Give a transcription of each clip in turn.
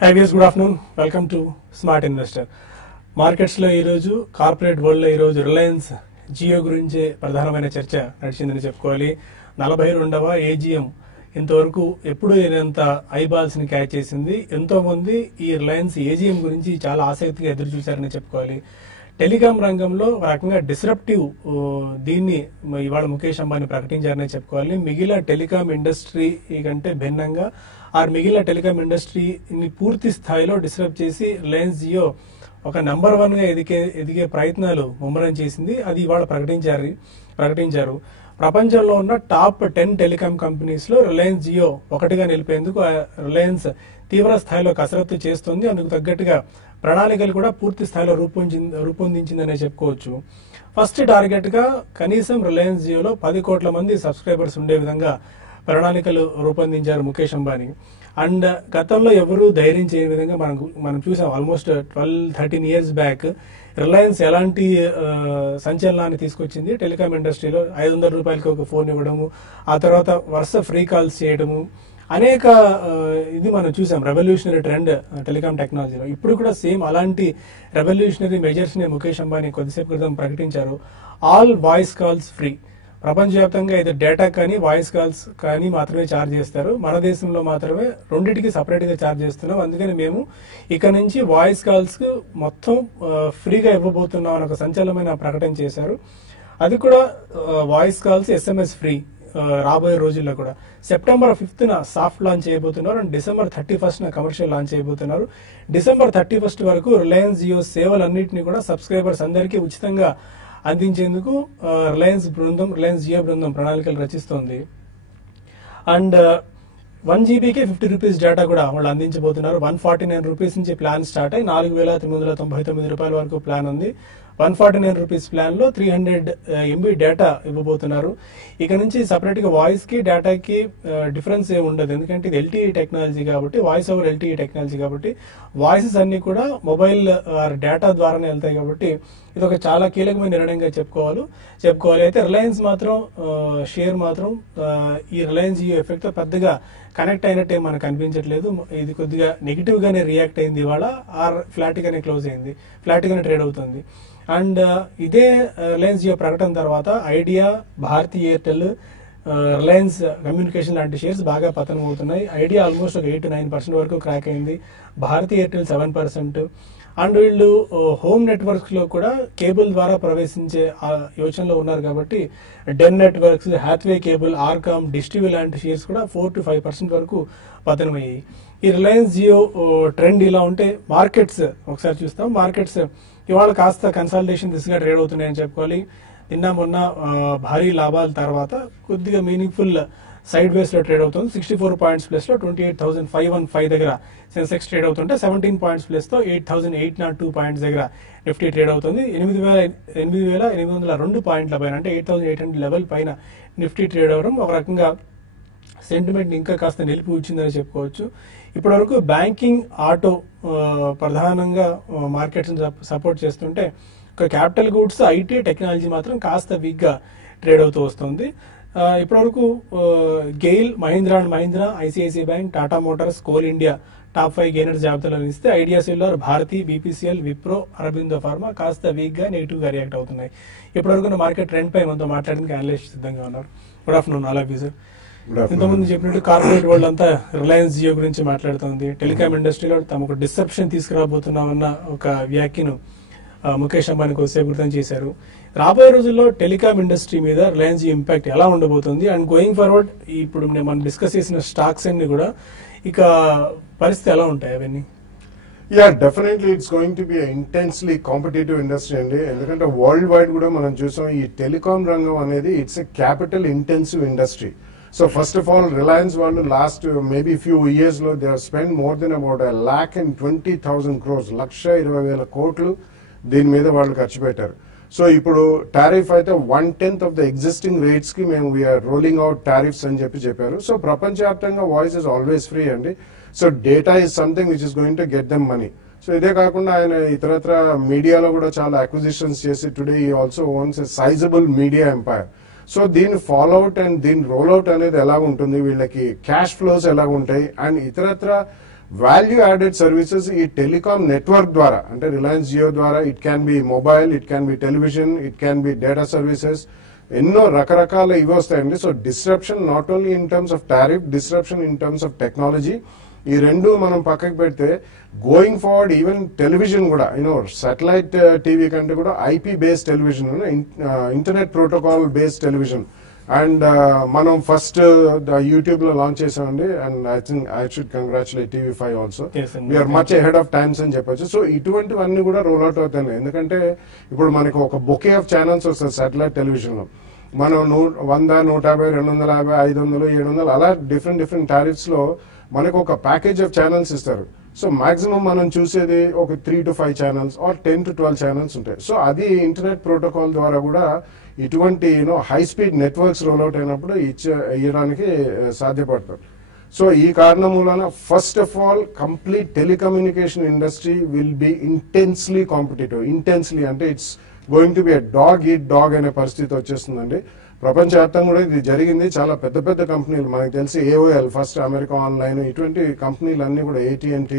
Hi viewers, good afternoon. Welcome to Smart Investor. Markets లో ఈ రోజు కార్పొరేట్ వరల్డ్ లో ఈ రోజు రిలయన్స్ జియో గురించి ప్రధానమైన చర్చ నడిచిందని చెప్పుకోవాలి. 42వ ఏజిఎం ఇంతవరకు ఎప్పుడు లేనంత ఐబాల్స్ ని క్యాచ్ చేసింది. ఎంతో మంది ఈ రిలయన్స్ ఏజిఎం గురించి చాలా ఆసక్తిగా ఎదురు చూశారని చెప్పుకోవాలి. టెలికాం రంగంలో ఒక రకంగా డిస్రప్టివ్ దీన్ని ఇవాళ ముఖేష్ అంబానీ ప్రకటించారని చెప్పుకోవాలి. మిగిలిన టెలికాం ఇండస్ట్రీ కంటే భిన్నంగా మిగిలిన టెలికాం ఇండస్ట్రీని పూర్తి స్థాయిలో డిస్రప్ట్ చేసి రిలయన్స్ జియో ఒక నెంబర్ 1 గా ఎదిగే ప్రయత్నాలు ముమ్మరం చేసింది. అది ఇవాళ ప్రకటించారు. ప్రపంచంలో ఉన్న టాప్ 10 టెలికాం కంపెనీస్ లో రిలయన్స్ జియో ఒకటిగా నిలిపేందుకు రిలయన్స్ తీవ్ర స్థాయిలో కసరత్తు చేస్తుంది. అందుకు తగ్గట్టుగా ప్రణాళికలు కూడా పూర్తి స్థాయిలో రూపొందించిందనే చెప్పుకోవచ్చు. ఫస్ట్ టార్గెట్ గా కనీసం రిలయన్స్ జియోలో 10 కోట్ల మంది సబ్స్క్రైబర్స్ ఉండే విధంగా ప్రణాళికలు రూపొందించారు ముఖేష్ అంబానీ. అండ్ గతంలో ఎవరూ ధైర్యం చేయని విధంగా మనం చూసాం. ఆల్మోస్ట్ 12-13 ఇయర్స్ బ్యాక్ రిలయన్స్ ఎలాంటి సంచలనాన్ని తీసుకొచ్చింది టెలికాం ఇండస్ట్రీలో. 500 రూపాయలకి ఒక ఫోన్ ఇవ్వడము, ఆ తర్వాత వరుస ఫ్రీ కాల్స్ చేయడము, అనేక ఇది మనం చూసాం. రెవల్యూషనరీ ట్రెండ్ టెలికాం టెక్నాలజీలో. ఇప్పుడు కూడా సేమ్ అలాంటి రెవల్యూషనరీ మెజర్స్ ని ముఖేష్ అంబానీ కొద్దిసేపు క్రితం ప్రకటించారు. All voice calls free. ప్రపంచవ్యాప్తంగా ఇది డేటా కానీ వాయిస్ కాల్స్ కానీ మాత్రమే ఛార్జ్ చేస్తారు. మన దేశంలో మాత్రమే రెండింటికి సపరేట్ గా ఛార్జ్ చేస్తున్నాం. అందుకని మేము ఇక నుంచి వాయిస్ కాల్స్ కు మొత్తం ఫ్రీగా ఇవ్వబోతున్నాం అని ఒక సంచలనమైన ప్రకటన చేశారు. అది కూడా వాయిస్ కాల్స్ SMS ఫ్రీ. రాబోయే రోజుల్లో కూడా సెప్టెంబర్ 5న సాఫ్ట్ లాంచ్ చేయబోతున్నారు అండ్ డిసెంబర్ 31న కమర్షియల్ లాంచ్ చేయబోతున్నారు. డిసెంబర్ 31 వరకు రిలయన్స్ జియో సేవలన్నింటినీ కూడా సబ్స్క్రైబర్స్ అందరికీ ఉచితంగా అందించేందుకు రిలయన్స్ జియో బృందం ప్రణాళికలు రచిస్తోంది. అండ్ 1 GBకి 50 రూపీస్ డేటా కూడా వాళ్ళు అందించబోతున్నారు. 149 రూపీస్ నుంచి ప్లాన్ స్టార్ట్ అయ్యి 4,999 రూపాయల వరకు ప్లాన్ ఉంది. 149 రూపీస్ ప్లాన్ లో 300 MB డేటా ఇవ్వబోతున్నారు. ఇక నుంచి సపరేట్ గా వాయిస్ కి డేటాకి డిఫరెన్స్ ఏమి ఉండదు. ఎందుకంటే ఇది LTE టెక్నాలజీ కాబట్టి, వాయిస్ ఓవర్ LTE టెక్నాలజీ కాబట్టి వాయిసెస్ అన్ని కూడా మొబైల్ డేటా ద్వారానే వెళ్తాయి. కాబట్టి ఇది ఒక చాలా కీలకమైన నిర్ణయంగా చెప్పుకోవాలి. అయితే రిలయన్స్ మాత్రం షేర్ మాత్రం ఈ రిలయన్స్ జియో ఎఫెక్ట్ తో పెద్దగా కనెక్ట్ అయినట్టే మనకు అనిపించట్లేదు. ఇది కొద్దిగా నెగిటివ్ గానే రియాక్ట్ అయింది. ఇవాళ ఫ్లాట్ గానే క్లోజ్ అయింది, ఫ్లాట్ గానే ట్రేడ్ అవుతుంది. అండ్ ఇదే రిలయన్స్ జియో ప్రకటన తర్వాత Idea, Bharti Airtel, Reliance communication లాంటి షేర్స్ బాగా పతనం అవుతున్నాయి. ఐడియా ఆల్మోస్ట్ ఒక 8-9% వరకు క్రాక్ అయింది. భారతీ ఎయిర్టెల్ 7%. అండ్ వీళ్ళు హోమ్ నెట్వర్క్స్ లో కూడా కేబుల్ ద్వారా ప్రవేశించే యోచనలో ఉన్నారు. కాబట్టి Den networks, Hathway cable, RCom, dish TV లాంటి షేర్స్ కూడా 4-5% వరకు పతనమయ్యాయి. ఈ రిలయన్స్ జియో ట్రెండ్ ఇలా ఉంటే మార్కెట్స్ ఒకసారి చూస్తాం. మార్కెట్స్ ఇవాళ కాస్త కన్సాలిడేషన్ దిశగా ట్రేడ్ అవుతున్నాయని చెప్పుకోవాలి. నిన్న మొన్న భారీ లాభాల తర్వాత కొద్దిగా మీనింగ్ఫుల్ సైడ్ వేస్ లో ట్రేడ్ అవుతుంది. 64 పాయింట్స్ ప్లస్ లో 28,515 దగ్గర సెన్సెక్స్ ట్రేడ్ అవుతుంటే 17 పాయింట్స్ ప్లస్ తో 8,802 పాయింట్స్ దగ్గర నిఫ్టీ ట్రేడ్ అవుతుంది. 8,802 పాయింట్ల పైన, అంటే 8,800 లెవెల్ పైన నిఫ్టీ ట్రేడ్ అవడం ఒక రకంగా సెంటిమెంట్ ఇంకా కాస్త నిలిపి ఉంచిందని చెప్పుకోవచ్చు. ఇప్పటి వరకు బ్యాంకింగ్, ఆటో ప్రధానంగా మార్కెట్స్ సపోర్ట్ చేస్తుంటే క్యాపిటల్ గూడ్స్, ఐటీ, టెక్నాలజీ మాత్రం కాస్త వీక్ గా ట్రేడ్ అవుతూ వస్తుంది. ఇప్పటివరకు GAIL, Mahindra and Mahindra, ICICI bank, Tata Motors, Coal India top 5 gainers జాబితాలో నిలిస్తే Idea Cellular, Bharti, BPCL, Wipro, Aurobindo pharma కాస్త వీక్ గా నెగిటివ్ గా రియాక్ట్ అవుతున్నాయి. ఇప్పటివరకు మార్కెట్ ట్రెండ్ పై మనతో మాట్లాడడానికి అనలిస్ట్ సిద్ధంగా ఉన్నారు. Good afternoon all of you sir. ఇంతకుముందు చెప్పినట్టు కార్పొరేట్ వరల్డ్ అంతా రిలయన్స్ జియో గురించి మాట్లాడుతుంది. టెలికాం ఇండస్ట్రీలో తమకు డిస్రప్షన్ తీసుకురాబోతున్నామన్న ఒక వ్యాఖ్యను ముఖేష్ అంబానీ కొద్దిసేపు గుర్తం చేశారు. రాబోయే రోజుల్లో టెలికాం ఇండస్ట్రీ మీద రిలయన్స్ జియో ఇంపాక్ట్ ఎలా ఉండబోతుంది అండ్ గోయింగ్ ఫార్వర్డ్ ఇప్పుడు మనం డిస్కస్ చేసిన స్టాక్స్ అన్ని కూడా ఇక పరిస్థితి ఎలా ఉంటాయి అవన్నీ? Yeah, definitely it's going to be an intensely competitive industry అండి. ఎందుకంటే వరల్డ్ వైడ్ కూడా మనం చూసాం ఈ టెలికాం రంగం అనేది it's a capital intensive industry. So first of all Reliance వాళ్ళు లాస్ట్ మేబీ ఫ్యూ ఇయర్స్ లో they spend more than about 1,20,000 crores, 1,20,000 కోట్లు దీని మీద వాళ్ళు ఖర్చు పెట్టారు. సో ఇప్పుడు టారిఫ్ అయితే 1/10 ఆఫ్ ద ఎగ్జిస్టింగ్ రేట్స్ కి మేము వీఆర్ రోలింగ్ అవుట్ టారిఫ్స్ అని చెప్పారు. సో ప్రపంచవ్యాప్తంగా వాయిస్ ఇస్ ఆల్వేస్ ఫ్రీ అండి. So data is something which is going to get them money. So ఇదే కాకుండా ఆయన ఇతరత్ర మీడియాలో కూడా చాలా అక్విజిషన్స్ చేసి టుడే ఈ ఆల్సో ఓన్స్ ఎ సైజబుల్ మీడియా ఎంపైర్. సో దీని ఫాలోఅవుట్ అండ్ దీని రోల్అవుట్ అనేది ఎలా ఉంటుంది, వీళ్ళకి క్యాష్ ఫ్లోస్ ఎలా ఉంటాయి అండ్ ఇతరత్ర వాల్యూ యాడెడ్ సర్వీసెస్ ఈ టెలికాం నెట్వర్క్ ద్వారా, అంటే రిలయన్స్ జియో ద్వారా, it can be mobile, it can be television, it can be data services, ఎన్నో రకరకాల ఇవి వస్తాయండి. So disruption not only in terms of tariff, disruption in terms of technology. ఈ రెండు మనం పక్కకి పెడితే గోయింగ్ ఫార్వర్డ్ ఈవెన్ టెలివిజన్ కూడా సాటిలైట్ టీవీ కంటే కూడా IP based television, internet protocol based television. And మనం ఫస్ట్ యూట్యూబ్ లో లాంచ్ చేసామండి. And I think I should congratulate TV5 also. We're much ahead of times అని చెప్పొచ్చు. సో ఇటువంటివన్నీ కూడా రోల్ అవుట్ అవుతాయి. ఎందుకంటే ఇప్పుడు మనకు ఒక బొకే ఆఫ్ ఛానల్స్ వస్తుంది సాటిలైట్ టెలివిజన్ లో. మనం 100, 150, 250, 500, 700 అలా డిఫరెంట్ టారిఫ్స్ లో మనకు ఒక ప్యాకేజ్ ఆఫ్ ఛానల్స్ ఇస్తారు. సో మాక్సిమం మనం చూసేది ఒక 3 to 5 channels or 10 to 12 channels ఉంటాయి. సో అది ఇంటర్నెట్ ప్రోటోకాల్ ద్వారా కూడా ఇటువంటి హై స్పీడ్ నెట్వర్క్స్ రోల్అవుట్ అయినప్పుడు ఇవ్వడానికి సాధ్యపడతారు. సో ఈ కారణం మూలన first of all complete telecommunication industry will be intensely competitive. Intensely అంటే it's going to be dog eat dog అనే పరిస్థితి వచ్చేస్తుందండి. ప్రపంచవ్యాప్తంగా కూడా ఇది జరిగింది. చాలా పెద్ద కంపెనీలు మనకు తెలిసి AOL, ఫస్ట్ అమెరికా ఆన్లైన్, ఇటువంటి కంపెనీలు అన్ని కూడా AT&T,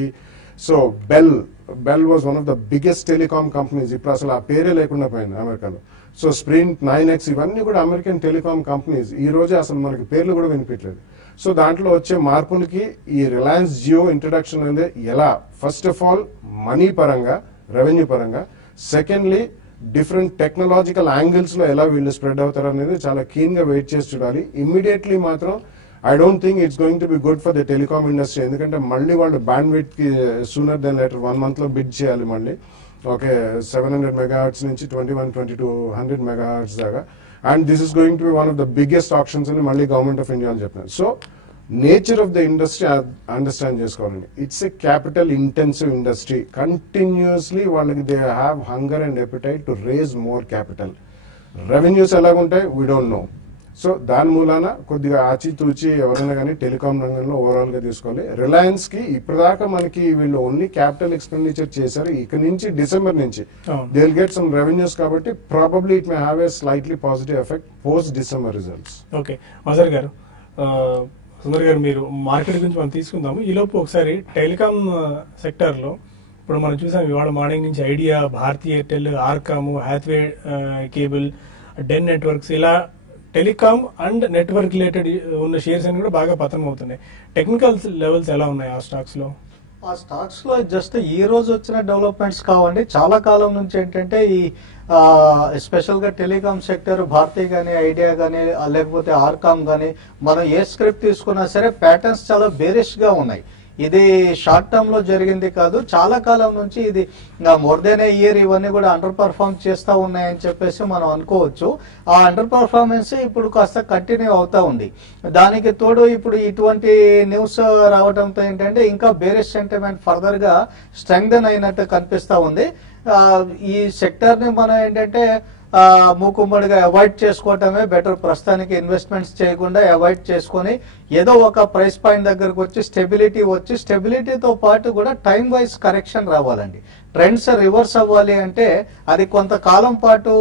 so bell was one of the biggest telecom companies. ఇప్పుడు అసలు ఆ పేరే లేకుండా పోయింది అమెరికాలో. సో స్ప్రింట్, 9X ఇవన్నీ కూడా అమెరికన్ టెలికాం కంపెనీస్. ఈ రోజు అసలు మనకి పేర్లు కూడా వినిపించలేదు. సో దాంట్లో వచ్చే మార్పులకి ఈ రిలయన్స్ జియో ఇంట్రడక్షన్ అనేది ఎలా, ఫస్ట్ ఆఫ్ ఆల్ మనీ పరంగా, రెవెన్యూ పరంగా, సెకండ్లీ డిఫరెంట్ టెక్నాలజికల్ యాంగిల్స్ లో ఎలా వీళ్ళు స్ప్రెడ్ అవుతారు అనేది చాలా కీన్ గా వెయిట్ చేసి చూడాలి. ఇమ్మీడియట్లీ మాత్రం I don't think it's going to be good for the telecom industry. ఎందుకంటే మళ్ళీ వాళ్ళు బ్యాండ్ విడ్త్ కి సూనర్ దెన్ లేటర్ 1 month లో బిడ్ చేయాలి మళ్ళీ. ఓకే, 700 MHz నుంచి 2100 MHz దాకా. And this is going to be one of the biggest options అని మళ్ళీ గవర్నమెంట్ ఆఫ్ ఇండియా అని చెప్తున్నారు. So nature of the industry understand చేసుకోవాలండి. It's a capital intensive industry. Continuously వాళ్ళకి they have hunger and appetite to raise more capital. Revenues ఎలాగుంటాయి we don't know. So దాని మూలాన కొద్దిగా ఆచితూచి ఎవరైనా కానీ టెలికాం రంగంలో ఓవరాల్ గా తీసుకోవాలి. రిలయన్స్ కి ఇప్పటిదాకా మనకి వీళ్ళు ఓన్లీ క్యాపిటల్ ఎక్స్పెండిచర్ చేశారు. ఇక నుంచి డిసెంబర్ నుంచి they will get some revenues, కాబట్టి probably it may have a slightly positive effect post December results. Okay Mazhar గారు, సుందర్ గారు, మీరు మార్కెట్ గురించి మనం తీసుకుందాము. ఈలోపు ఒకసారి టెలికాం సెక్టర్ లో ఇప్పుడు మనం చూసాం ఇవాళ మార్నింగ్ నుంచి Idea, Bharti Airtel, RCom, Hathway cable, Den networks, ఇలా టెలికాం అండ్ నెట్వర్క్ రిలేటెడ్ ఉన్న షేర్స్ అని కూడా బాగా పతనం అవుతున్నాయి. టెక్నికల్ లెవెల్స్ ఎలా ఉన్నాయి ఆ స్టాక్స్ లో? ఆ స్టాక్స్ లో జస్ట్ ఈ రోజు వచ్చిన డెవలప్మెంట్స్ కావండి. చాలా కాలం నుంచి ఏంటంటే ఈ ఎస్పెషల్ గా టెలికాం సెక్టర్, భారతీ గానీ, ఐడియా గానీ, లేకపోతే ఆర్కామ్ గానీ, మనం ఏ స్క్రిప్ట్ తీసుకున్నా సరే ప్యాటర్న్స్ చాలా బేరిష్ గా ఉన్నాయి. ఇది షార్ట్ టర్మ్ లో జరిగింది కాదు, చాలా కాలం నుంచి ఇది మోర్ దెన్ ఏ ఇయర్ ఇవన్నీ కూడా అండర్ పర్ఫార్మ్ చేస్తా ఉన్నాయని చెప్పేసి మనం అనుకోవచ్చు. ఆ అండర్ పర్ఫార్మెన్స్ ఇప్పుడు కాస్త కంటిన్యూ అవుతా ఉంది. దానికి తోడు ఇప్పుడు ఇటువంటి న్యూస్ రావడంతో ఏంటంటే ఇంకా బేరిష్ సెంటిమెంట్ ఫర్దర్ గా స్ట్రెంగ్థెన్ అయినట్టు కనిపిస్తా ఉంది. ఈ సెక్టర్ ని మనం ఏంటంటే మూకుమ్మడిగా అవాయిడ్ చేసుకోవటమే బెటర్. ప్రస్తుతానికి ఇన్వెస్ట్మెంట్స్ చేయకుండా అవాయిడ్ చేసుకొని ఏదో ఒక ప్రైస్ పాయింట్ దగ్గరకు వచ్చి స్టెబిలిటీతో పాటు కూడా టైం వైజ్ కరెక్షన్ రావాలండి. ట్రెండ్స్ రివర్స్ అవ్వాలి అంటే అది కొంతకాలం పాటు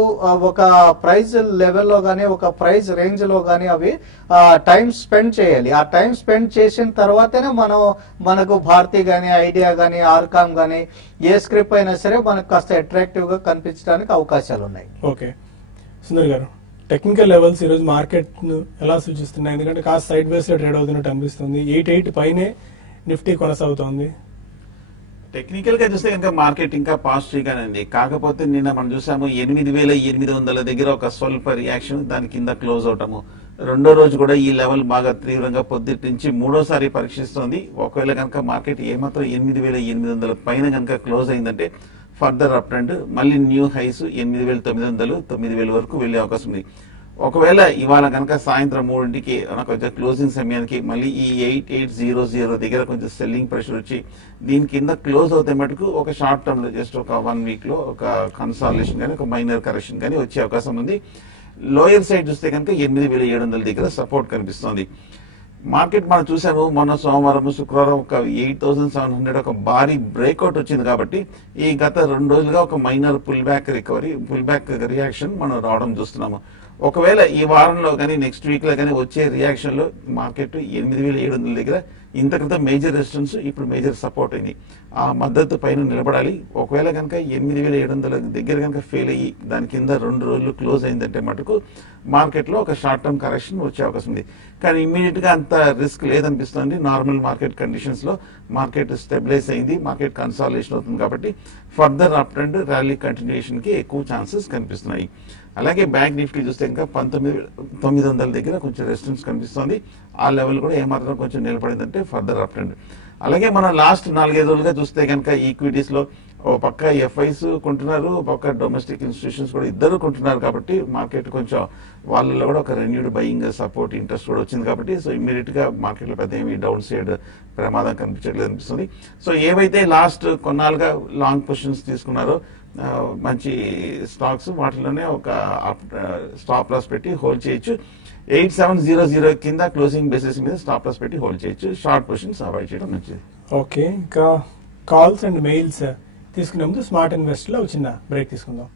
ఒక ప్రైస్ లెవెల్లో కానీ, ఒక ప్రైస్ రేంజ్ లో కానీ అవి టైం స్పెండ్ చేయాలి. ఆ టైం స్పెండ్ చేసిన తర్వాతనే మనకు భారతీ గానీ, ఐడియా గానీ, ఆర్కామ్ గానీ ఏ స్క్రిప్ట్ అయినా సరే మనకు కాస్త అట్రాక్టివ్ గా కనిపించడానికి అవకాశాలు ఉన్నాయి. ఓకే సుందర్ గారు, టెక్నికల్ లెవెల్స్ ఈ రోజు మార్కెట్ ఎలా సూచిస్తున్నాయి? ఎందుకంటే కాస్త సైడ్ వేస్ లో ట్రేడ్ అవుతున్నట్టు అనిపిస్తుంది. 88 పైనే నిఫ్టీ కొనసాగుతోంది. టెక్నికల్ గా చూస్తే కనుక మార్కెట్ ఇంకా పాజిటివ్ గానే ఉంది. కాకపోతే నిన్న మనం చూసాము 8,800 దగ్గర ఒక స్వల్ప రియాక్షన్, దాని కింద క్లోజ్ అవటము. రెండో రోజు కూడా ఈ లెవెల్ బాగా తీవ్రంగా పొద్దుటి నుంచి మూడోసారి పరీక్షిస్తోంది. ఒకవేళ కనుక మార్కెట్ ఏమాత్రం 8,800 పైన కనుక క్లోజ్ అయిందంటే ఫర్దర్ అప్ ట్రెండ్, మళ్ళీ న్యూ హైస్ 8,900, 9,000 వరకు వెళ్లే అవకాశం ఉంది. ఒకవేళ ఇవాళ కనుక సాయంత్రం 3ంటికి కొంచెం క్లోజింగ్ సమయానికి మళ్ళీ ఈ 8800 దగ్గర కొంచెం సెల్లింగ్ ప్రెషర్ వచ్చి దీని కింద క్లోజ్ అవుతే మటుకు ఒక షార్ట్ టర్మ్ లో జస్ట్ ఒక 1 వీక్ లో ఒక కన్సాలిడేషన్ కానీ, ఒక మైనర్ కరెక్షన్ కానీ వచ్చే అవకాశం ఉంది. లోయర్ సైడ్ చూస్తే కనుక 8,700 దగ్గర సపోర్ట్ కనిపిస్తోంది. మార్కెట్ మనం చూసాము మొన్న సోమవారం, శుక్రవారం ఒక 8,700 ఒక భారీ బ్రేక్అవుట్ వచ్చింది. కాబట్టి ఈ గత 2 రోజులుగా ఒక మైనర్ పుల్ బ్యాక్ రియాక్షన్ మనం రావడం చూస్తున్నాము. ఒకవేళ ఈ వారంలో కానీ, నెక్స్ట్ వీక్ లో కానీ వచ్చే రియాక్షన్ లో మార్కెట్ 8,700 దగ్గర ఇంత క్రితం మేజర్ రెసిస్టెన్స్, ఇప్పుడు మేజర్ సపోర్ట్ అయింది. ఆ మద్దతు పైన నిలబడాలి. ఒకవేళ కనుక 8,700 దగ్గర కనుక ఫెయిల్ అయ్యి దాని కింద 2 రోజులు క్లోజ్ అయిందంటే మటుకు మార్కెట్లో ఒక షార్ట్ టర్మ్ కరెక్షన్ వచ్చే అవకాశం ఉంది. కానీ ఇమ్మీడియట్ గా అంత రిస్క్ లేదనిపిస్తుంది. నార్మల్ మార్కెట్ కండిషన్స్ లో మార్కెట్ స్టెబిలైజ్ అయింది, మార్కెట్ కన్సాలిడేషన్ అవుతుంది. కాబట్టి further up trend rally continuation కి ఎక్కువ ఛాన్సెస్ కనిపిస్తున్నాయి. అలాగే బ్యాంక్ నిఫ్టీ చూస్తే ఇంకా 19,900 దగ్గర కొంచెం రెసిస్టెన్స్ కనిపిస్తుంది. ఆ లెవెల్ కూడా ఏమాత్రం కొంచెం నిలబడిందంటే ఫర్దర్ అప్ ట్రెండ్. అలాగే మనం లాస్ట్ 4-5 రోజులుగా చూస్తే కనుక ఈక్విటీస్ లో ఓ పక్క ఎఫ్ఐస్ కొంటున్నారు, ఓ పక్క డొమెస్టిక్ ఇన్స్టిట్యూషన్స్ కూడా ఇద్దరు కొంటున్నారు. కాబట్టి మార్కెట్ కొంచెం వాళ్ళలో కూడా ఒక రెన్యూడ్ బయింగ్ సపోర్ట్ ఇంట్రెస్ట్ కూడా వచ్చింది. కాబట్టి సో ఇమ్మీడియట్ గా మార్కెట్ లో పెద్ద ఏమి డౌన్ సైడ్ ప్రమాదం కనిపించట్లేదు అనిపిస్తుంది. సో ఏవైతే లాస్ట్ కొన్నాళ్ళుగా లాంగ్ పొజిషన్స్ తీసుకున్నారో మంచి స్టాక్స్, వాటిలోనే ఒక స్టాప్ లాస్ పెట్టి హోల్డ్ చేయొచ్చు. 8700 కింద క్లోజింగ్ బేసిస్ మీద స్టాప్ లాస్ పెట్టి హోల్డ్ చేయొచ్చు. షార్ట్ పొజిషన్స్ అవాయిడ్ చేయడం మంచిది. ఓకే, ఇంకా కాల్స్ అండ్ మెయిల్స్ తీసుకునే ముందు స్మార్ట్ ఇన్వెస్ట్ లో చిన్న బ్రేక్ తీసుకుందాం.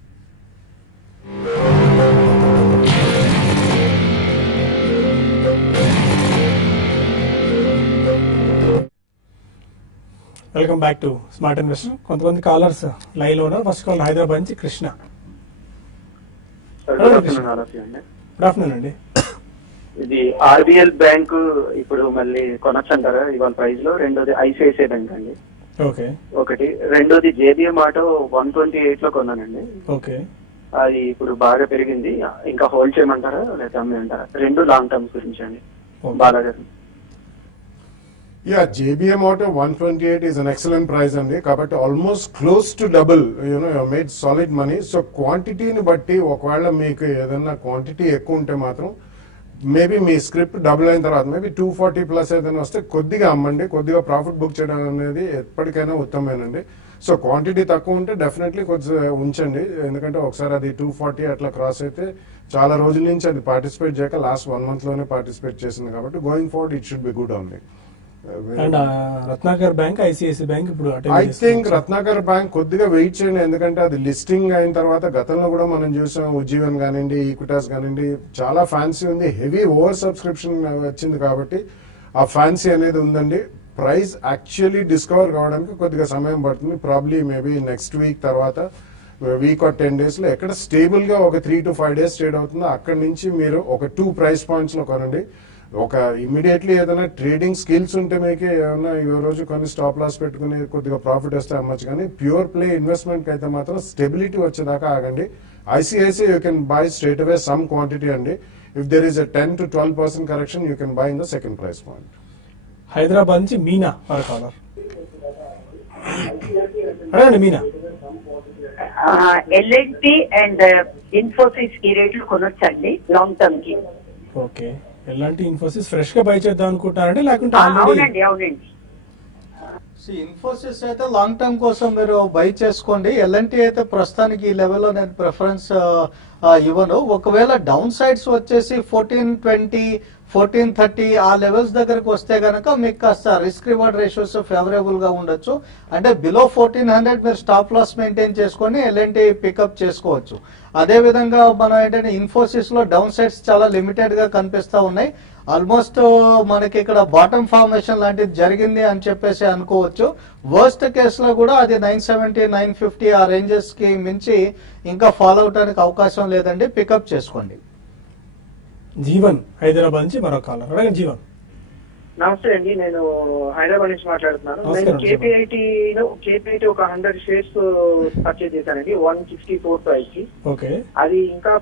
Welcome back to smart investor. కొంతమంది కాలర్స్ లైవ్ లో ఉన్నారు. ఫస్ట్ కాల్ హైదరాబాద్ నుంచి కృష్ణ. గుడ్ ఆఫ్టర్నూన్ అండి. ఇది ఆర్బిఎల్ బ్యాంక్ ఇప్పుడు మళ్ళీ కొనొచ్చంటారా ఇవాళ ప్రైస్ లో? రెండోది ఐసిఐసిఐ బ్యాంక్ అండి. ఓకే. ఒకటి. రెండోది జేబిఎం ఆటో 128 లో కొన్నానండి. ఓకే. అది ఇప్పుడు బాగా పెరిగింది. ఇంకా హోల్డ్ చేయమంటారా లేదా అమ్మేమంటారా? రెండు లాంగ్ టర్మ్స్ గురించి అండి. బాలాగారు. Yeah, JBM Auto 128 is an excellent price అండి. కాబట్టి almost close to double you made solid money. So క్వాంటిటీని బట్టి ఒకవేళ మీకు ఏదైనా క్వాంటిటీ ఎక్కువ ఉంటే మాత్రం మేబీ మీ స్క్రిప్ట్ డబుల్ అయిన తర్వాత మేబీ 240 ప్లస్ ఏదైనా వస్తే కొద్దిగా అమ్మండి. కొద్దిగా ప్రాఫిట్ బుక్ చేయడం అనేది ఎప్పటికైనా ఉత్తమమేనండి. సో క్వాంటిటీ తక్కువ ఉంటే డెఫినెట్లీ కొంచెం ఉంచండి. ఎందుకంటే ఒకసారి అది 240 అట్లా క్రాస్ అయితే చాలా రోజుల నుంచి అది పార్టిసిపేట్ చేయక లాస్ట్ 1 month లోనే పార్టిసిపేట్ చేసింది. కాబట్టి going forward it should be good only. And Ratnakar bank, ICICI bank ఇప్పుడు ఐ థింక్ రత్నాకర్ బ్యాంక్ కొద్దిగా వెయిట్ చేయండి. ఎందుకంటే అది లిస్టింగ్ అయిన తర్వాత గతంలో కూడా మనం చూసాం, ఉజ్జీవన్ కానివ్వండి, ఈక్విటాస్ కానివ్వండి, చాలా ఫ్యాన్సీ ఉంది. హెవీ ఓవర్ సబ్స్క్రిప్షన్ వచ్చింది కాబట్టి ఆ ఫ్యాన్సీ అనేది ఉందండి. ప్రైస్ యాక్చువల్లీ డిస్కవర్ కావడానికి కొద్దిగా సమయం పడుతుంది. ప్రాబ్లీ మేబీ నెక్స్ట్ వీక్ తర్వాత వీక్ ఆర్ 10 days లో ఎక్కడ స్టేబుల్ గా ఒక 3 to 5 days ట్రేడ్ అవుతుందో అక్కడి నుంచి మీరు ఒక 2 price points లో కొనండి. ఒక ఇమీడియట్లీ ఏదైనా ట్రేడింగ్ స్కిల్స్ ఉంటే మీకు ఏమన్నా ఈ రోజు కొన్ని స్టాప్ లాస్ పెట్టుకుని కొద్దిగా ప్రాఫిట్ వస్తే అమ్మచ్చు. కానీ ప్యూర్ ప్లే ఇన్వెస్ట్మెంట్ కి అయితే మాత్రం స్టెబిలిటీ వచ్చేదాకా ఆగండి. ICICI you can buy straight away some quantity అండి. If there is a 10 to 12% correction you can buy in the second price point. Hyderabad నుంచి మీనా మన కాలర్. అడగండి మీనా. ఎల్ఎన్టీ అండ్ ఇన్ఫోసిస్ ఈ రేట్లు కొనొచ్చండి లాంగ్ టర్మ్ కి? ఓకే. ఎలాంటి ఇన్ఫోసిస్ ఫ్రెష్ గా బై చేద్దాం అనుకుంటారండి లేకుంటే అవునండి అవునండి. ఇన్ఫోసిస్ అయితే లాంగ్ టర్మ్ కోసం మీరు బై చేసుకోండి. ఎల్ఎన్టీ అయితే ప్రస్తుతానికి ఈ లెవెల్లో నేను ప్రిఫరెన్స్ ఇవ్వను. ఒకవేళ డౌన్ సైడ్స్ వచ్చేసి 1420, 1430 ఆ లెవెల్స్ దగ్గరకు వస్తే గనక మీకు కాస్త రిస్క్ రివార్డ్ రేషియోస్ ఫేవరబుల్ గా ఉండొచ్చు. అంటే బిలో 1400 మీరు స్టాప్ లాస్ మెయింటైన్ చేసుకొని ఎల్ఎన్టీ పికప్ చేసుకోవచ్చు. అదే విధంగా మనం ఏంటంటే ఇన్ఫోసిస్ లో డౌన్ సైడ్స్ చాలా లిమిటెడ్ గా కనిపిస్తా ఉన్నాయి. ఆల్మోస్ట్ మనకి ఇక్కడ బాటమ్ ఫార్మేషన్ లాంటిది జరిగింది అని చెప్పేసి అనుకోవచ్చు. వర్స్ట్ కేస్ లో కూడా అది 970, 950 ఆ రేంజెస్ కి మించి ఇంకా ఫాలో అవడానికి అవకాశం లేదండి. పికప్ చేసుకోండి. జీవన్ హైదరాబాద్ నుంచి మరో కాలర్. అడగండి జీవన్. నమస్తే అండి, నేను హైదరాబాద్ నుంచి మాట్లాడుతున్నాను. నేను కేపీఐటీ ఒక 100 shares పర్చేజ్ చేశానండి 164 ప్రైస్ కి. ఓకే. అది ఇంకా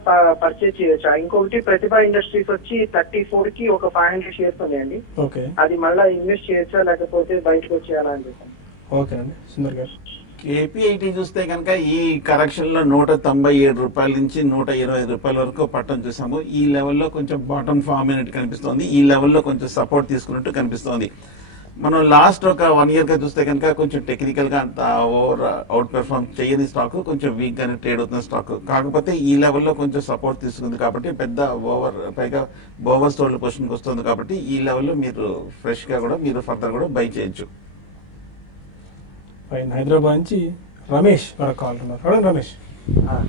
పర్చేజ్ చేయొచ్చా? ఇంకొకటి ప్రతిభా ఇండస్ట్రీస్ వచ్చి 34 కి ఒక 500 shares ఉన్నాయండి. ఓకే. అది మళ్ళీ ఇన్వెస్ట్ చేయొచ్చా లేకపోతే బయటకు వచ్చేయాలా అని చెప్పాను. ఓకే అండి. సుందర్ గారు. కేపీఐటీ చూస్తే కనుక ఈ కరెక్షన్ లో 197 రూపాయల నుంచి 125 రూపాయల వరకు పట్టం చూసాము. ఈ లెవెల్లో కొంచెం బాటమ్ ఫామ్ అయినట్టు కనిపిస్తోంది. ఈ లెవెల్లో కొంచెం సపోర్ట్ తీసుకున్నట్టు కనిపిస్తోంది. మనం లాస్ట్ ఒక 1 year గా చూస్తే కనుక కొంచెం టెక్నికల్ గా అంత ఓవర్ అవుట్ పెర్ఫార్మ్ చేయని స్టాక్, కొంచెం వీక్ గానే ట్రేడ్ అవుతున్న స్టాక్. కాకపోతే ఈ లెవెల్లో కొంచెం సపోర్ట్ తీసుకుంది కాబట్టి పెద్ద పైగా ఓవర్ స్టోర్ల పొజిషన్కి వస్తుంది. కాబట్టి ఈ లెవెల్లో మీరు ఫ్రెష్ గా కూడా మీరు ఫర్దర్ కూడా బై చేయొచ్చు. హైదరాబాద్ నుంచి రమేష్ మన కాల్ ఉన్నారు. రమేష్.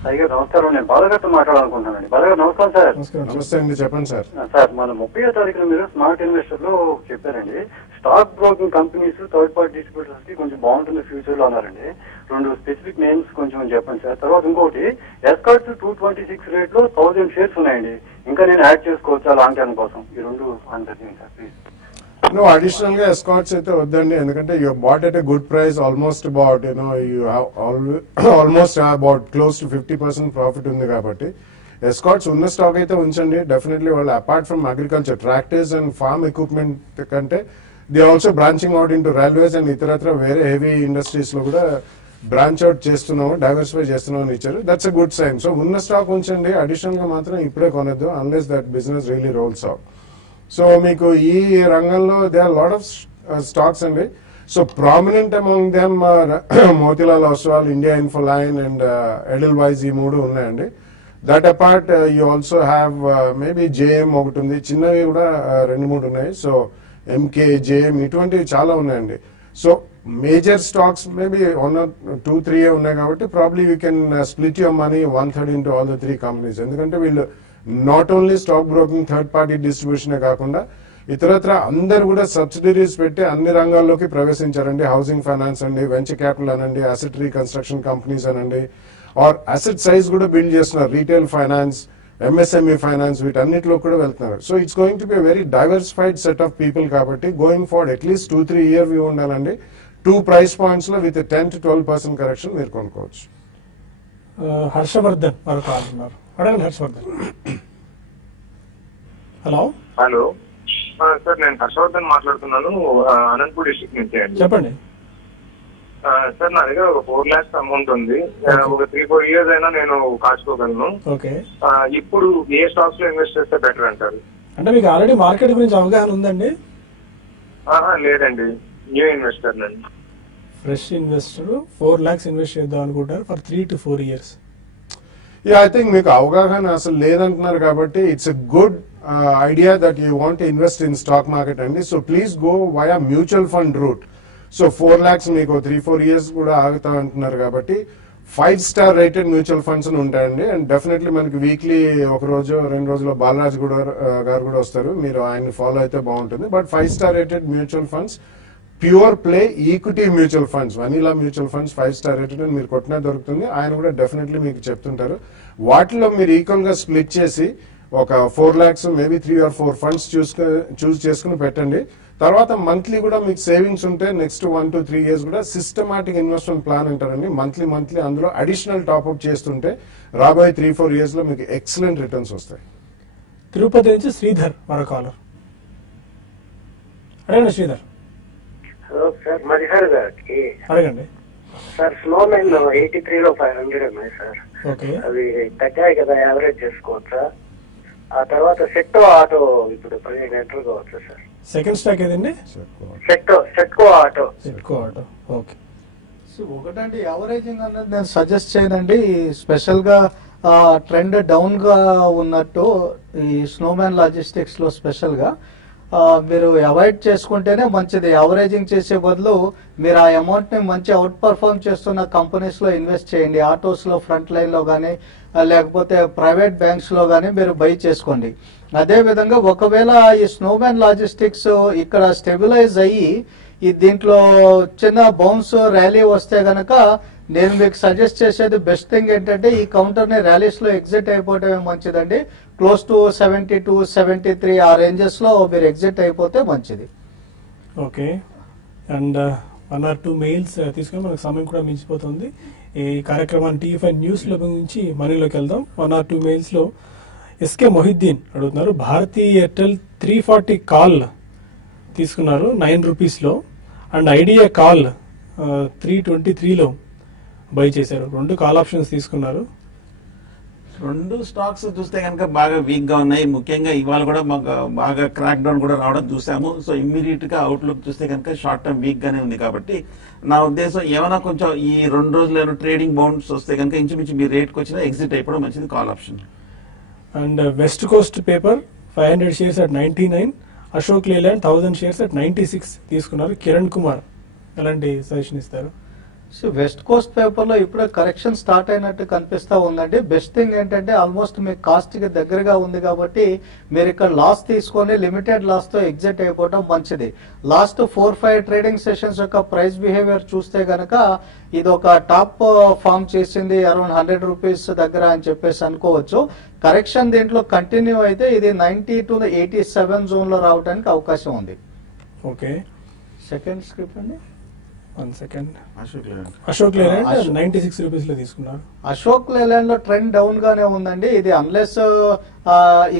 సాయి గారు నమస్కారం. నేను బాలగారితో మాట్లాడాలనుకుంటున్నానండి. బాలగారు నమస్కారం సార్. నమస్తే అండి, చెప్పండి సార్. సార్ మన 30వ తారీఖున మీరు స్మార్ట్ ఇన్వెస్టర్ లో చెప్పారండి, stock broking companies third party distributors కి కొంచెం బాగుంటుంది ఫ్యూచర్ లో అన్నారండి. 2 స్పెసిఫిక్ నేమ్స్ కొంచెం చెప్పండి సార్. తర్వాత ఇంకోటి ఎస్కార్ట్స్ 226 రేట్ లో 1000 షేర్స్ ఉన్నాయండి, ఇంకా నేను యాడ్ చేసుకోవచ్చా లాంగ్ టర్మ్ కోసం? ఈ 2 ఆన్సర్ చేయండి సార్ ప్లీజ్. No, additional గా ఎస్కాట్స్ అయితే వద్దండి, ఎందుకంటే you bought at a good price, almost about you almost about close to 50% profit ఉంది కాబట్టి ఎస్కాట్స్ ఉన్న స్టాక్ అయితే ఉంచండి. డెఫినెట్లీ వాళ్ళు apart from agriculture, tractors and farm equipment కంటే they also branching out into railways and ఇతరత్ర వేరే heavy industries లో కూడా బ్రాంచ్ అవుట్ చేస్తున్నాము, డైవర్సిఫై చేస్తున్నాం అని ఇచ్చారు. That's a good sign. So ఉన్న స్టాక్ ఉంచండి, అడిషనల్ గా మాత్రం ఇప్పుడే కొనొద్దు unless that business really rolls out. So మీకు ఈ రంగంలో they are lot of stocks అండి. So prominent among them Motilal Oswal, India Infoline and Edelweiss, ఈ 3 ఉన్నాయండి. That apart you also have maybe JM ఒకటి ఉంది, చిన్నవి కూడా 2-3 ఉన్నాయి. సో ఎంకే, జేఎం ఇటువంటివి చాలా ఉన్నాయండి. సో మేజర్ స్టాక్స్ మేబీ 1-2-3 ఉన్నాయి కాబట్టి probably you can split your money 1/3 into all the 3 companies. ఎందుకంటే వీళ్ళు not only stock broking, third party distribution కాకుండా ఇతరత్ర అందరు కూడా సబ్సిడరీస్ పెట్టి అన్ని రంగాల్లోకి ప్రవేశించారండి. హౌసింగ్ ఫైనాన్స్ అండి, వెంచర్ క్యాపిటల్ అనండి, అసెట్ రీకన్స్ట్రక్షన్ కంపెనీస్ అనండి, ఆర్ అసెట్ సైజ్ కూడా బిల్డ్ చేస్తున్నారు, రీటైల్ ఫైనాన్స్, ఎంఎస్ఎంఈ ఫైనాన్స్, వీటన్నిటిలో కూడా వెళ్తున్నారు. So it's going to be very diversified set of people కాబట్టి going forward at least 2-3 year view ఉండాలండి. 2 ప్రైస్ పాయింట్స్ లో విత్ 10-12% కరెక్షన్ మీరు కొనుక్కోవచ్చు. హర్షవర్ధన్ మరొక అంటున్నారు, అడగండి హర్షవర్ధన్. హలో సార్, నేను హర్షవర్ధన్ మాట్లాడుతున్నాను, అనంతపూర్ డిస్ట్రిక్ట్ నుంచి అండి. చెప్పండి సార్. నా దగ్గర ఒక 4 lakhs అమౌంట్ ఉంది. ఒక 3-4 years అయినా నేను కాచుకోగలను. ఓకే, ఇప్పుడు ఏ స్టాక్స్ లో ఇన్వెస్ట్ చేస్తే బెటర్ అంటారు? అంటే మీకు ఆల్రెడీ మార్కెట్ గురించి అవగాహన ఉందండి? లేదండి, న్యూ ఇన్వెస్టర్ నండి. ఫ్రెష్ ఇన్వెస్టర్ 4 lakhs ఇన్వెస్ట్ చేద్దాం అనుకుంటారు for 3 to 4 years. I think మీకు అవగాహన అసలు లేదంటున్నారు కాబట్టి it's a good idea that you want invest in stock market అండి. So please go via mutual fund route. So 4 lakhs మీకు 3-4 years కూడా ఆగుతా అంటున్నారు కాబట్టి 5-star రేటెడ్ మ్యూచువల్ ఫండ్స్ ఉంటాయండి. అండ్ డెఫినెట్లీ మనకి వీక్లీ 1 రోజు 2 రోజుల్లో బాలరాజ్ గారు కూడా వస్తారు, మీరు ఆయన్ని ఫాలో అయితే బాగుంటుంది. But 5-star rated mutual funds, pure play equity mutual funds, vanilla mutual funds 5-star rated అని మీరు కొట్టినా దొరుకుతుంది. ఆయన కూడా డెఫినెట్లీ మీకు చెప్తుంటారు. వాటిలో మీరు ఈక్వల్ గా స్ప్లిట్ చేసి ఒక 4 lakhs మేబీ 3 or 4 ఫండ్స్ చూస్ చేసుకుని పెట్టండి. తర్వాత మంత్లీ కూడా మీకు సేవింగ్స్ ఉంటే నెక్స్ట్ 1 to 3 years కూడా సిస్టమాటిక్ ఇన్వెస్ట్మెంట్ ప్లాన్ అంటారండి. మంత్లీ అందులో అడిషనల్ టాప్అప్ చేస్తుంటే రాబోయే 3-4 years లో మీకు ఎక్సలెంట్ రిటర్న్స్ వస్తాయి. తిరుపతి నుంచి శ్రీధర్ మరో కాలర్, అడగండి శ్రీధర్. హలో సార్, మరి గారికి అడగండి సార్. స్నోమెన్ 83లో 500 ఉన్నాయి సార్. ఓకే, అవి తగ్గాయి కదా, యావరేజ్ చేసుకోవచ్చా? ఆ తర్వాత సెట్టో ఆటో ఇప్పుడు 15 ఎంటర్ కావచ్చా సార్? సెకండ్ స్టాక్ ఏదండి? సెట్కో ఆటో. ఓకే. సో ఒకటంటే ఎవరేజింగ్ అన్నది నేను సజెస్ట్ చేయనండి. స్పెషల్ గా ట్రెండ్ డౌన్ గా ఉన్నట్టు ఈ స్నోమ్యాన్ లాజిస్టిక్స్ లో స్పెషల్ గా మీరు అవాయిడ్ చేసుకుంటేనే మంచిది. ఎవరేజింగ్ చేసే బదులు మీరు ఆ అమౌంట్ ని మంచి అవుట్ పర్ఫార్మ్ చేస్తున్న కంపెనీస్ లో ఇన్వెస్ట్ చేయండి. ఆటోస్ లో ఫ్రంట్ లైన్ లో గానీ లేకపోతే ప్రైవేట్ బ్యాంక్స్ లో గానీ మీరు బై చేసుకోండి. అదే విధంగా ఒకవేళ ఈ స్నోమ్యాన్ లాజిస్టిక్స్ ఇక్కడ స్టెబిలైజ్ అయ్యి ఈ దీంట్లో చిన్న బౌన్స్ ర్యాలీ వస్తే గనక నేను మీకు సజెస్ట్ చేసేది బెస్ట్ థింగ్ ఏంటంటే ఈ కౌంటర్ ని ర్యాలీస్ లో ఎగ్జిట్ అయిపోవటమే మంచిదండి. క్లోజ్ టు 72-73 ఆ రేంజెస్ లో మీరు ఎగ్జిట్ అయిపోతే మంచిది. ఓకే, అండ్ 1 or 2 మెయిల్స్ తీసుకొని మనకు సమయం కూడా మించిపోతుంది. ఈ కార్యక్రమాన్ని T5 న్యూస్ లో నుంచి మనీలోకి వెళ్దాం. 1 or 2 మెయిల్స్ లో ఎస్కే మొహిద్దీన్ అడుగుతున్నారు, భారతీ ఎయిర్టెల్ 340 కాల్ తీసుకున్నారు 9 రూపీస్లో, అండ్ ఐడియా కాల్ 323లో బై చేశారు. 2 కాల్ ఆప్షన్స్ తీసుకున్నారు. 2 స్టాక్స్ చూస్తే కనుక బాగా వీక్ గా ఉన్నాయి. ముఖ్యంగా ఇవాళ కూడా మాకు బాగా క్రాక్ డౌన్ కూడా రావడం చూసాము. సో ఇమ్మీడియట్ గా అవుట్లుక్ చూస్తే కనుక షార్ట్ టర్మ్ వీక్ గానే ఉంది. కాబట్టి నా ఉద్దేశం ఏమైనా కొంచెం ఈ 2 రోజులు ట్రేడింగ్ బౌండ్స్ వస్తే కనుక ఇంచుమించు మీ రేట్కి వచ్చినా ఎగ్జిట్ అయిపోవడం మంచిది, call option. And West Coast paper 500 shares at 99, Ashok Leyland 1000 shares at 96 తీసుకున్నారు. కిరణ్ కుమార్ ఎలాంటి సజెషన్ ఇస్తారు? సో వెస్ట్ కోస్ట్ పేపర్ లో ఇప్పుడే కరెక్షన్ స్టార్ట్ అయినట్టు కనిపిస్తా ఉందండి. బెస్ట్ థింగ్ ఏంటంటే ఆల్మోస్ట్ మీకు కాస్ట్ కి దగ్గరగా ఉంది కాబట్టి మీరు ఇక్కడ లాస్ తీసుకొని లిమిటెడ్ లాస్ తో ఎగ్జిట్ అయిపోవడం మంచిది. లాస్ట్ 4-5 ట్రేడింగ్ సెషన్స్ యొక్క ప్రైస్ బిహేవియర్ చూస్తే గనక ఇది ఒక టాప్ ఫామ్ చేసింది అరౌండ్ 100 రూపీస్ దగ్గర అని చెప్పేసి అనుకోవచ్చు. కరెక్షన్ దీంట్లో కంటిన్యూ అయితే ఇది 90 to 87 జోన్ లో రావడానికి అవకాశం ఉంది. ఓకే, సెకండ్ స్క్రిప్ట్ అండి. 1 సెకండ్. అశోక్ లేలాండ్. అశోక్ లేలాండ్ 96 రూపీస్ లో తీసుకున్నారు. అశోక్ లేలాండ్ లో ట్రెండ్ డౌన్ గానే ఉందండి. ఇది అన్లెస్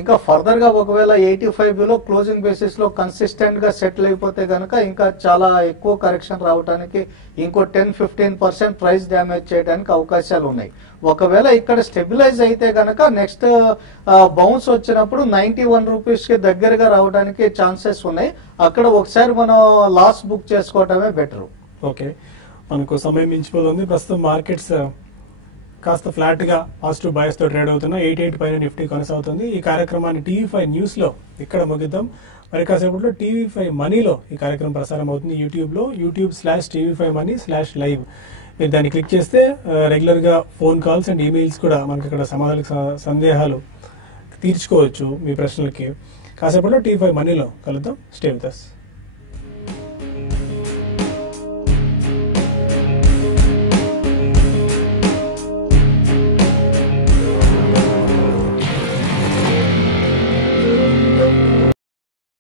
ఇంకా ఫర్దర్ గా ఒకవేళ 85 బిలో క్లోజింగ్ బేసిస్ లో కన్సిస్టెంట్ గా సెటిల్ అయిపోతే గనక ఇంకా చాలా ఎక్కువ కరెక్షన్ రావడానికి ఇంకో 10-15% ప్రైస్ డ్యామేజ్ చేయడానికి అవకాశాలు ఉన్నాయి. ఒకవేళ ఇక్కడ స్టెబిలైజ్ అయితే గనక నెక్స్ట్ బౌన్స్ వచ్చినప్పుడు 91 రూపీస్ కి దగ్గరగా రావడానికి ఛాన్సెస్ ఉన్నాయి. అక్కడ ఒకసారి మనం లాస్ బుక్ చేసుకోవటమే బెటర్. ఓకే, మనకు సమయం మించిపోతుంది. ప్రస్తుతం మార్కెట్స్ కాస్త ఫ్లాట్ గా పాజిటివ్ బయస్ తో ట్రేడ్ అవుతున్నా. 88 పైన నిఫ్టీ కొనసాగుతుంది. ఈ కార్యక్రమాన్ని TV5 న్యూస్ లో ఇక్కడ ముగిద్దాం. మరి కాసేపట్లో TV5 మనీలో ఈ కార్యక్రమం ప్రసారం అవుతుంది యూట్యూబ్ లో. youtube/TV5money/live. మీరు దాన్ని క్లిక్ చేస్తే రెగ్యులర్ గా ఫోన్ కాల్స్ అండ్ ఈమెయిల్స్ కూడా మనకి అక్కడ సందేహాలు తీర్చుకోవచ్చు మీ ప్రశ్నలకి. కాసేపట్లో TV5 మనీలో కలుద్దాం. Stay with us.